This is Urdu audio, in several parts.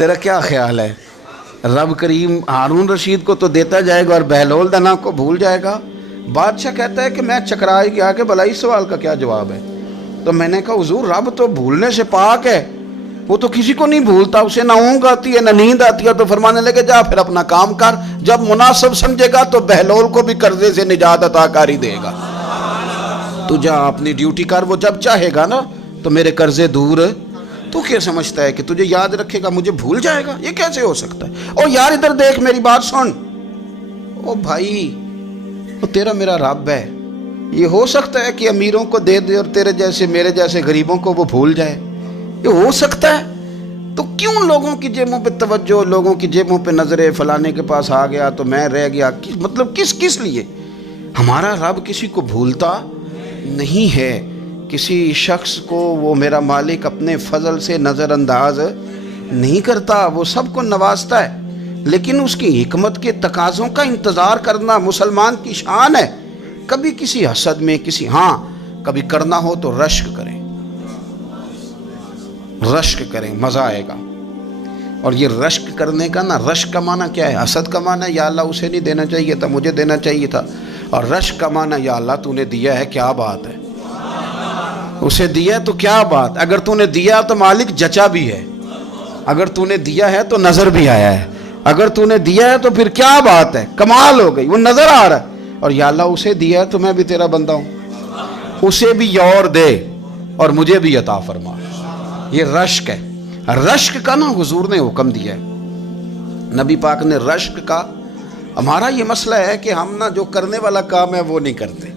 تیرا کیا خیال ہے؟ رب کریم ہارون رشید کو تو دیتا جائے گا اور بہلول دنا کو بھول جائے گا؟ بادشاہ کہتا ہے کہ میں چکرا ہی گیا کہ بھلا اس سوال کا کیا جواب ہے؟ تو میں نے کہا حضور رب تو بھولنے سے پاک ہے، وہ تو کسی کو نہیں بھولتا، اسے نہ اونگ آتی ہے نہ نیند آتی ہے۔ تو فرمانے لگے جا پھر اپنا کام کر، جب مناسب سمجھے گا تو بہلول کو بھی قرضے سے نجات عطا کاری دے گا۔ تو جا اپنی ڈیوٹی کر، وہ جب چاہے گا نا تو میرے قرضے دور۔ تو کیا سمجھتا ہے کہ تجھے یاد رکھے گا مجھے بھول جائے گا؟ یہ کیسے ہو سکتا ہے؟ او یار ادھر دیکھ، میری بات سن۔ او بھائی وہ تیرا میرا رب ہے، یہ ہو سکتا ہے کہ امیروں کو دے دے اور تیرے جیسے میرے جیسے غریبوں کو وہ بھول جائے؟ یہ ہو سکتا ہے؟ تو کیوں لوگوں کی جیبوں پہ توجہ، لوگوں کی جیبوں پہ نظریں، فلانے کے پاس آ گیا تو میں رہ گیا، مطلب کس لیے؟ ہمارا رب کسی کو بھولتا نہیں ہے، کسی شخص کو وہ میرا مالک اپنے فضل سے نظر انداز نہیں کرتا، وہ سب کو نوازتا ہے، لیکن اس کی حکمت کے تقاضوں کا انتظار کرنا مسلمان کی شان ہے۔ کبھی کسی حسد میں کبھی کرنا ہو تو رشک کریں، مزہ آئے گا۔ اور یہ رشک کرنے کا نا، رشک کا معنی کیا ہے؟ حسد کا معنی ہے یا اللہ اسے نہیں دینا چاہیے تھا، مجھے دینا چاہیے تھا، اور رشک کا معنی یا اللہ تو نے دیا ہے، کیا بات ہے، اسے دیا ہے تو کیا بات، اگر تو نے دیا تو مالک جچا بھی ہے، اگر تو نے دیا ہے تو نظر بھی آیا ہے، اگر تو نے دیا ہے تو پھر کیا بات ہے، کمال ہو گئی، وہ نظر آ رہا ہے۔ اور یا اللہ اسے دیا ہے تو میں بھی تیرا بندہ ہوں، اسے بھی اور دے اور مجھے بھی عطا فرما۔ یہ رشک ہے۔ رشک کا نا حضور نے حکم دیا ہے، نبی پاک نے رشک کا۔ ہمارا یہ مسئلہ ہے کہ ہم نا جو کرنے والا کام ہے وہ نہیں کرتے،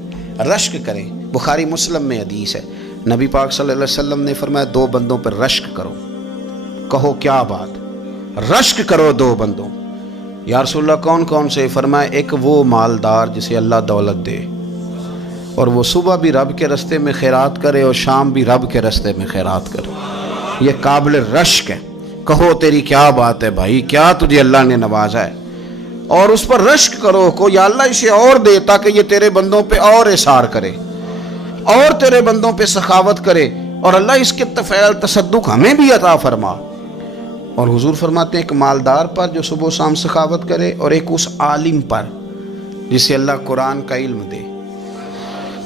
رشک کریں۔ بخاری مسلم میں حدیث ہے، نبی پاک صلی اللہ علیہ وسلم نے فرمایا دو بندوں پر رشک کرو۔ کہو کیا بات؟ رشک کرو دو بندوں۔ یا رسول اللہ کون کون سے؟ فرمایا ایک وہ مالدار جسے اللہ دولت دے اور وہ صبح بھی رب کے رستے میں خیرات کرے اور شام بھی رب کے رستے میں خیرات کرے، یہ قابل رشک ہے۔ کہو تیری کیا بات ہے بھائی، کیا تجھے اللہ نے نوازا ہے، اور اس پر رشک کرو کو یا اللہ اسے اور دے تاکہ یہ تیرے بندوں پہ اور اثار کرے اور تیرے بندوں پہ سخاوت کرے، اور اللہ اس کے فعل تصدق ہمیں بھی عطا فرما۔ اور حضور فرماتے ہیں ایک مالدار پر جو صبح و شام سخاوت کرے، اور ایک اس عالم پر جسے اللہ قرآن کا علم دے،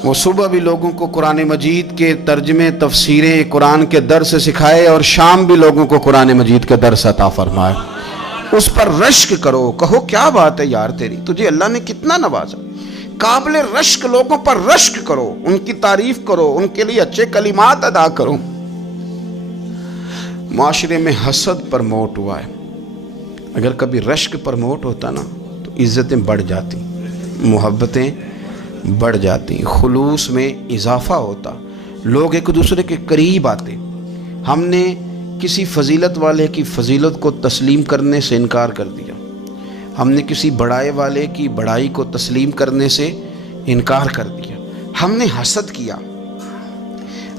وہ صبح بھی لوگوں کو قرآن مجید کے ترجمے، تفسیریں، قرآن کے درس سکھائے، اور شام بھی لوگوں کو قرآن مجید کے درس عطا فرمائے۔ اس پر رشک کرو، کہو کیا بات ہے یار تیری، تجھے اللہ نے کتنا نوازا۔ قابل رشک لوگوں پر رشک کرو، ان کی تعریف کرو، ان کے لیے اچھے کلمات ادا کرو۔ معاشرے میں حسد پرموٹ ہوا ہے، اگر کبھی رشک پرموٹ ہوتا نا تو عزتیں بڑھ جاتی، محبتیں بڑھ جاتی، خلوص میں اضافہ ہوتا، لوگ ایک دوسرے کے قریب آتے۔ ہم نے کسی فضیلت والے کی فضیلت کو تسلیم کرنے سے انکار کر دیا، ہم نے کسی بڑائی والے کی بڑائی کو تسلیم کرنے سے انکار کر دیا، ہم نے حسد کیا،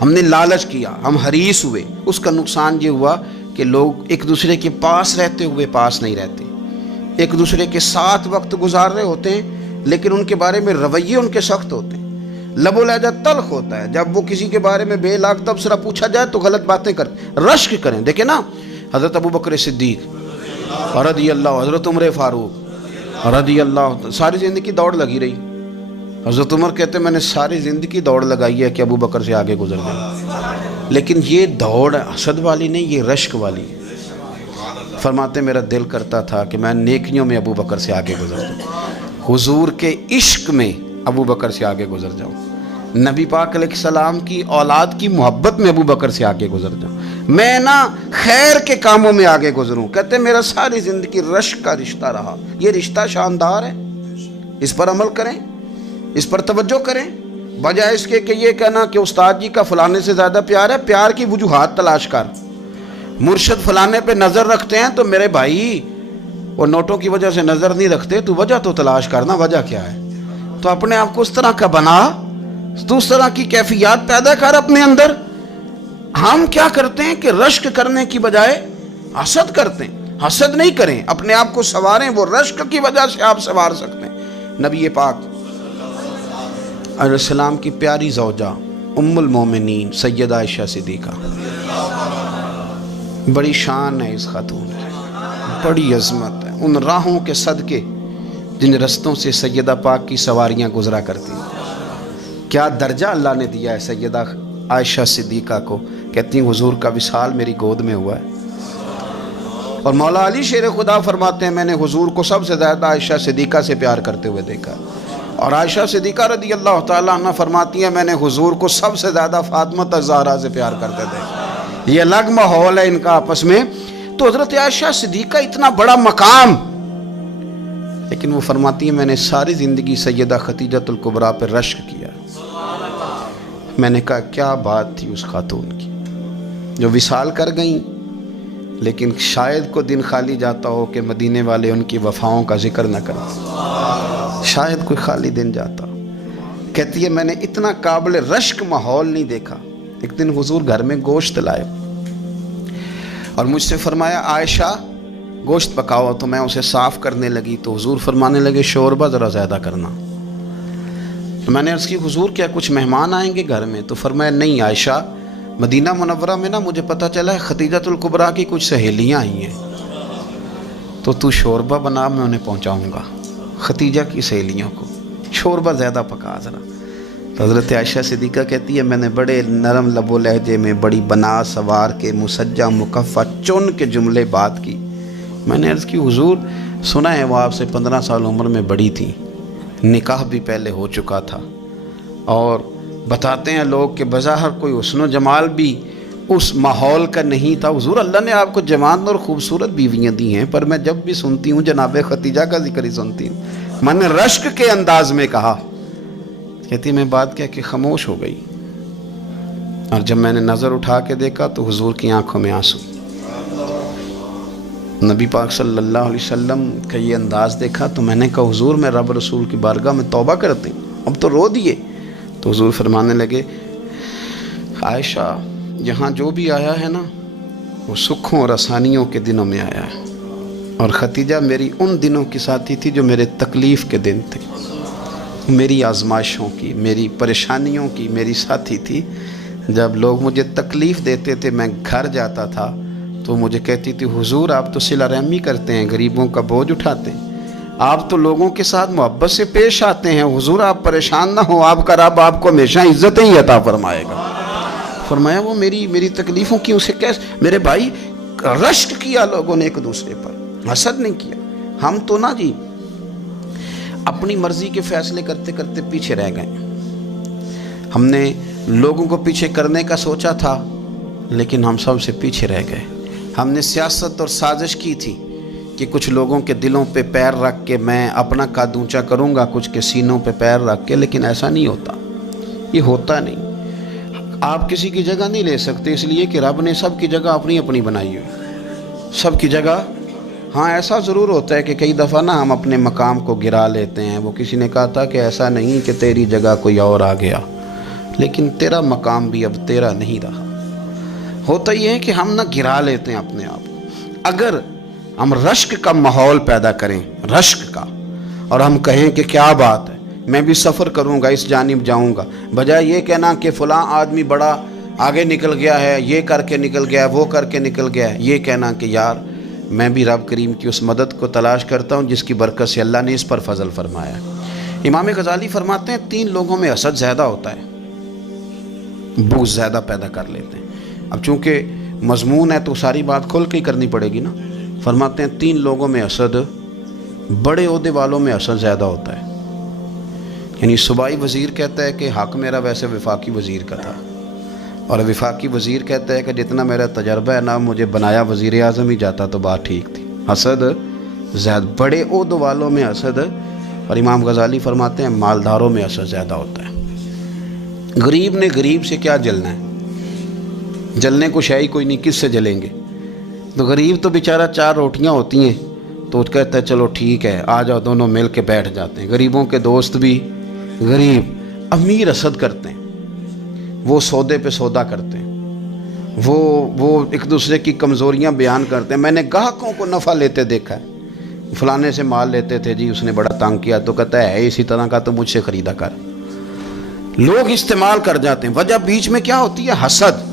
ہم نے لالچ کیا، ہم حریص ہوئے۔ اس کا نقصان یہ ہوا کہ لوگ ایک دوسرے کے پاس رہتے ہوئے پاس نہیں رہتے، ایک دوسرے کے ساتھ وقت گزار رہے ہوتے ہیں لیکن ان کے بارے میں رویے ان کے سخت ہوتے ہیں، لب و لہجہ تلخ ہوتا ہے، جب وہ کسی کے بارے میں بے لاگ تبصرہ پوچھا جائے تو غلط باتیں کرتے۔ رشک کریں، دیکھیں نا حضرت ابو بکر صدیق رضی اللہ، حضرت عمر فاروق رضی اللہ، ساری زندگی دوڑ لگی رہی۔ حضرت عمر کہتے میں نے ساری زندگی دوڑ لگائی ہے کہ ابو بکر سے آگے گزر گئے، لیکن یہ دوڑ حسد والی نہیں، یہ رشک والی۔ فرماتے میرا دل کرتا تھا کہ میں نیکیوں میں ابو بکر سے آگے گزر جاؤں، حضور کے عشق میں ابو بکر سے آگے گزر جاؤں، نبی پاک علیہ السلام کی اولاد کی محبت میں ابو بکر سے آگے گزر جاؤں، میں نا خیر کے کاموں میں آگے گزروں۔ کہتے میرا ساری زندگی رشک کا رشتہ رہا، یہ رشتہ شاندار ہے، اس پر عمل کریں، اس پر توجہ کریں، بجائے اس کے کہ یہ کہنا کہ استاد جی کا فلانے سے زیادہ پیار ہے، پیار کی وجوہات تلاش کر۔ مرشد فلانے پہ نظر رکھتے ہیں تو میرے بھائی وہ نوٹوں کی وجہ سے نظر نہیں رکھتے، تو وجہ تو تلاش کرنا، وجہ کیا ہے، تو اپنے آپ کو اس طرح کا بنا، تو اس طرح کی کیفیات پیدا کر اپنے اندر۔ ہم کیا کرتے ہیں کہ رشک کرنے کی بجائے حسد کرتے ہیں۔ حسد نہیں کریں، اپنے آپ کو سنواریں، وہ رشک کی وجہ سے آپ سنوار سکتے ہیں۔ نبی پاک علیہ السلام کی پیاری زوجہ ام المومنین سیدہ عائشہ صدیقہ، بڑی شان ہے اس خاتون کی، بڑی عظمت ہے ان راہوں کے صدقے جن رستوں سے سیدہ پاک کی سواریاں گزرا کرتی ہیں۔ کیا درجہ اللہ نے دیا ہے سیدہ عائشہ صدیقہ کو، کہتی ہیں حضور کا وصال میری گود میں ہوا ہے۔ اور مولا علی شیر خدا فرماتے ہیں میں نے حضور کو سب سے زیادہ عائشہ صدیقہ سے پیار کرتے ہوئے دیکھا، اور عائشہ صدیقہ رضی اللہ تعالیٰ عنہ فرماتی ہیں میں نے حضور کو سب سے زیادہ فاطمہ الزہرا سے پیار کرتے تھے۔ یہ الگ ماحول ہے ان کا آپس میں۔ تو حضرت عائشہ صدیقہ اتنا بڑا مقام، لیکن وہ فرماتی ہیں میں نے ساری زندگی سیدہ خدیجۃ الکبریٰ پہ رشک کیا۔ میں نے کہا کیا بات تھی اس خاتون کی جو وصال کر گئیں، لیکن شاید کو دن خالی جاتا ہو کہ مدینے والے ان کی وفاؤں کا ذکر نہ کریں، شاید کوئی خالی دن جاتا۔ کہتی ہے میں نے اتنا قابل رشک ماحول نہیں دیکھا۔ ایک دن حضور گھر میں گوشت لائے اور مجھ سے فرمایا عائشہ گوشت پکاؤ، تو میں اسے صاف کرنے لگی تو حضور فرمانے لگے شوربہ ذرا زیادہ کرنا۔ میں نے عرض کی حضور کیا کچھ مہمان آئیں گے گھر میں؟ تو فرمایا نہیں عائشہ، مدینہ منورہ میں نا مجھے پتہ چلا ہے خدیجۃ الکبریٰ کی کچھ سہیلیاں آئی ہیں، تو شوربہ بنا میں انہیں پہنچاؤں گا، خدیجہ کی سہیلیوں کو شوربہ زیادہ پکا ذرا۔ تو حضرت عائشہ صدیقہ کہتی ہے میں نے بڑے نرم لب و لہجے میں بڑی بنا سوار کے مسجع مکفہ چن کے جملے بات کی۔ میں نے عرض کی حضور سنا ہے وہ آپ سے 15 سال عمر میں بڑی تھی، نکاح بھی پہلے ہو چکا تھا، اور بتاتے ہیں لوگ کہ بظاہر کوئی حسن و جمال بھی اس ماحول کا نہیں تھا۔ حضور اللہ نے آپ کو جوان اور خوبصورت بیویاں دی ہیں، پر میں جب بھی سنتی ہوں جناب خدیجہ کا ذکر ہی سنتی ہوں۔ میں نے رشک کے انداز میں کہا، کہتی میں بات کہہ کے خاموش ہو گئی، اور جب میں نے نظر اٹھا کے دیکھا تو حضور کی آنکھوں میں آنسو۔ نبی پاک صلی اللہ علیہ وسلم کا یہ انداز دیکھا تو میں نے کہا حضور میں رب رسول کی بارگاہ میں توبہ کرتی ہوں، اب تو رو دیے۔ تو حضور فرمانے لگے عائشہ یہاں جو بھی آیا ہے نا وہ سکھوں اور آسانیوں کے دنوں میں آیا ہے، اور خدیجہ میری ان دنوں کی ساتھی تھی جو میرے تکلیف کے دن تھے، میری آزمائشوں کی، میری پریشانیوں کی میری ساتھی تھی۔ جب لوگ مجھے تکلیف دیتے تھے میں گھر جاتا تھا تو مجھے کہتی تھی حضور آپ تو صلہ رحمی کرتے ہیں، غریبوں کا بوجھ اٹھاتے ہیں، آپ تو لوگوں کے ساتھ محبت سے پیش آتے ہیں، حضور آپ پریشان نہ ہو، آپ کا رب آپ کو ہمیشہ عزتیں ہی عطا فرمائے گا۔ فرمایا وہ میری تکلیفوں کی اسے کیسے، میرے بھائی رشک کیا لوگوں نے ایک دوسرے پر، حسد نہیں کیا۔ ہم تو نا جی اپنی مرضی کے فیصلے کرتے کرتے پیچھے رہ گئے، ہم نے لوگوں کو پیچھے کرنے کا سوچا تھا لیکن ہم سب سے پیچھے رہ گئے۔ ہم نے سیاست اور سازش کی تھی کہ کچھ لوگوں کے دلوں پہ پیر رکھ کے میں اپنا قد اونچا کروں گا، کچھ کے سینوں پہ پیر رکھ کے، لیکن ایسا نہیں ہوتا، یہ ہوتا نہیں۔ آپ کسی کی جگہ نہیں لے سکتے اس لیے کہ رب نے سب کی جگہ اپنی اپنی بنائی ہوئی، سب کی جگہ۔ ہاں ایسا ضرور ہوتا ہے کہ کئی دفعہ نا ہم اپنے مقام کو گرا لیتے ہیں۔ وہ کسی نے کہا تھا کہ ایسا نہیں کہ تیری جگہ کوئی اور آ گیا، لیکن تیرا مقام بھی اب تیرا نہیں رہا۔ ہوتا یہ ہے کہ ہم نہ گرا لیتے ہیں اپنے آپ کو۔ اگر ہم رشک کا ماحول پیدا کریں، رشک کا، اور ہم کہیں کہ کیا بات ہے میں بھی سفر کروں گا، اس جانب جاؤں گا، بجائے یہ کہنا کہ فلاں آدمی بڑا آگے نکل گیا ہے، یہ کر کے نکل گیا ہے، وہ کر کے نکل گیا ہے، یہ کہنا کہ یار میں بھی رب کریم کی اس مدد کو تلاش کرتا ہوں جس کی برکت سے اللہ نے اس پر فضل فرمایا ہے۔ امام غزالی فرماتے ہیں 3 لوگوں میں حسد زیادہ ہوتا ہے، بغض زیادہ پیدا کر لیتے ہیں۔ اب چونکہ مضمون ہے تو ساری بات کھول کے ہی کرنی پڑے گی نا۔ فرماتے ہیں 3 لوگوں میں حسد، بڑے عہدے والوں میں حسد زیادہ ہوتا ہے۔ یعنی صوبائی وزیر کہتا ہے کہ حق میرا ویسے وفاقی وزیر کا تھا، اور وفاقی وزیر کہتا ہے کہ جتنا میرا تجربہ ہے نا مجھے بنایا وزیر اعظم ہی جاتا تو بات ٹھیک تھی۔ حسد زیادہ، بڑے عہدے والوں میں حسد، اور امام غزالی فرماتے ہیں مالداروں میں حسد زیادہ ہوتا ہے۔ غریب نے غریب سے کیا جلنا ہے، جلنے کو شے ہی کوئی نہیں، کس سے جلیں گے؟ تو غریب تو بیچارہ 4 روٹیاں ہوتی ہیں تو کہتا ہے چلو ٹھیک ہے آ جاؤ، دونوں مل کے بیٹھ جاتے ہیں۔ غریبوں کے دوست بھی غریب، امیر حسد کرتے ہیں، وہ سودے پہ سودا کرتے ہیں، وہ ایک دوسرے کی کمزوریاں بیان کرتے ہیں۔ میں نے گاہکوں کو نفع لیتے دیکھا ہے، فلانے سے مال لیتے تھے جی اس نے بڑا تنگ کیا، تو کہتا ہے اسی طرح کا تو مجھ سے خریدا کر۔ لوگ استعمال کر جاتے ہیں، وجہ بیچ میں کیا ہوتی ہے؟ حسد۔